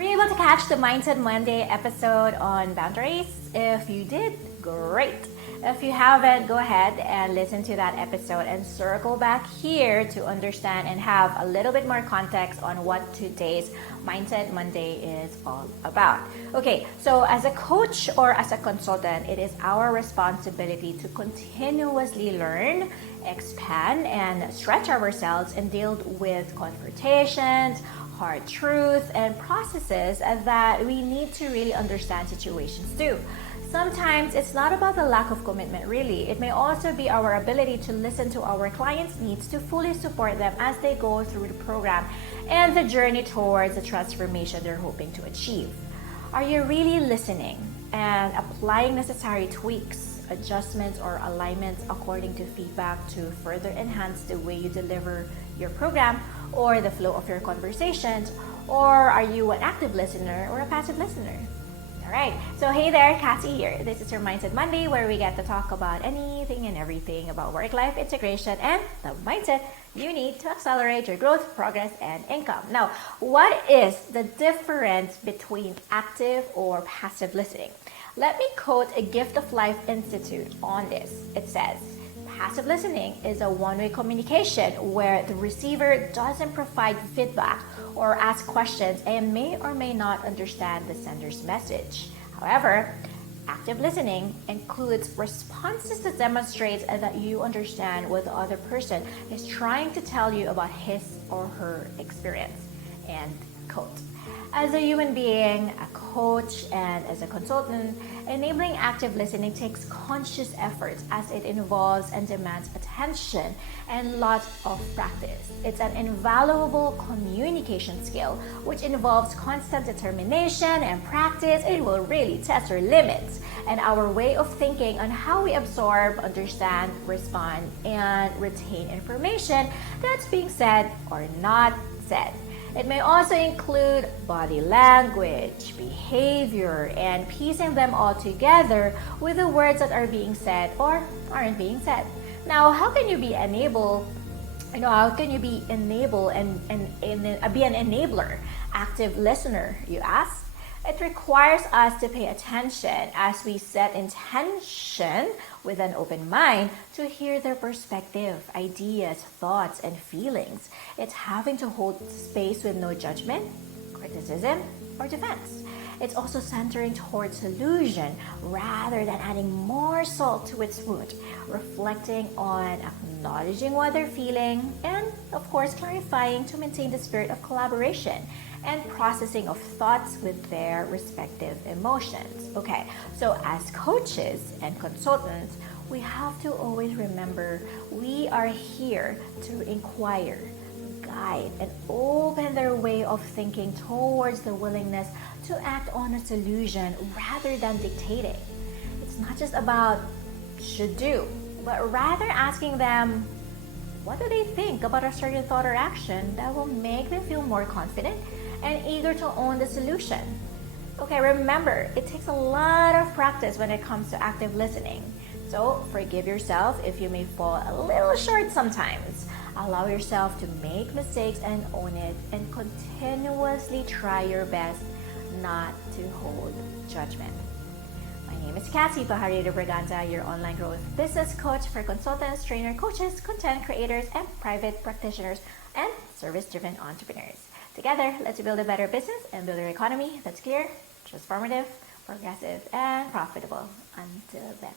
Were you able to catch the Mindset Monday episode on boundaries? If you did, great. If you haven't, go ahead and listen to that episode and circle back here to understand and have a little bit more context on what today's Mindset Monday is all about. Okay, so as a coach or as a consultant, it is our responsibility to continuously learn, expand, and stretch ourselves and deal with confrontations, hard truths, and processes that we need to really understand situations too. Sometimes it's not about the lack of commitment, really. It may also be our ability to listen to our clients' needs to fully support them as they go through the program and the journey towards the transformation they're hoping to achieve. Are you really listening and applying necessary tweaks, adjustments, or alignments according to feedback to further enhance the way you deliver your program or the flow of your conversations? Or are you an active listener or a passive listener? Alright, so hey there, Kassy here. This is your Mindset Monday, where we get to talk about anything and everything about work-life integration and the mindset you need to accelerate your growth, progress, and income. Now, what is the difference between active or passive listening? Let me quote a Gift of Life Institute on this. It says, passive listening is a one-way communication where the receiver doesn't provide feedback or ask questions and may or may not understand the sender's message. However, active listening includes responses that demonstrate that you understand what the other person is trying to tell you about his or her experience. End quote. As a human being, a coach, and as a consultant, enabling active listening takes conscious effort as it involves and demands attention and lots of practice. It's an invaluable communication skill which involves constant determination and practice. It will really test our limits and our way of thinking on how we absorb, understand, respond, and retain information that's being said or not said. It may also include body language, behavior, and piecing them all together with the words that are being said or aren't being said. Now, how can you be an enabler and be an enabler, active listener, you ask? It requires us to pay attention as we set intention with an open mind to hear their perspective, ideas, thoughts, and feelings. It's having to hold space with no judgment, criticism, or defense. It's also centering toward solution rather than adding more salt to its wound, reflecting on acknowledging what they're feeling, and of course clarifying to maintain the spirit of collaboration and processing of thoughts with their respective emotions. Okay, so as coaches and consultants, we have to always remember we are here to inquire, guide, and open their way of thinking towards the willingness to act on a solution rather than dictating. It's not just about should do, but rather asking them, what do they think about a certain thought or action that will make them feel more confident and eager to own the solution? Okay, remember, it takes a lot of practice when it comes to active listening. So forgive yourself if you may fall a little short sometimes. Allow yourself to make mistakes and own it, and continuously try your best not to hold judgment. My name is Kassy Pajarillo, your online growth business coach for consultants, trainer, coaches, content creators, and private practitioners, and service-driven entrepreneurs. Together, let's build a better business and build an economy that's clear, transformative, progressive, and profitable. Until then.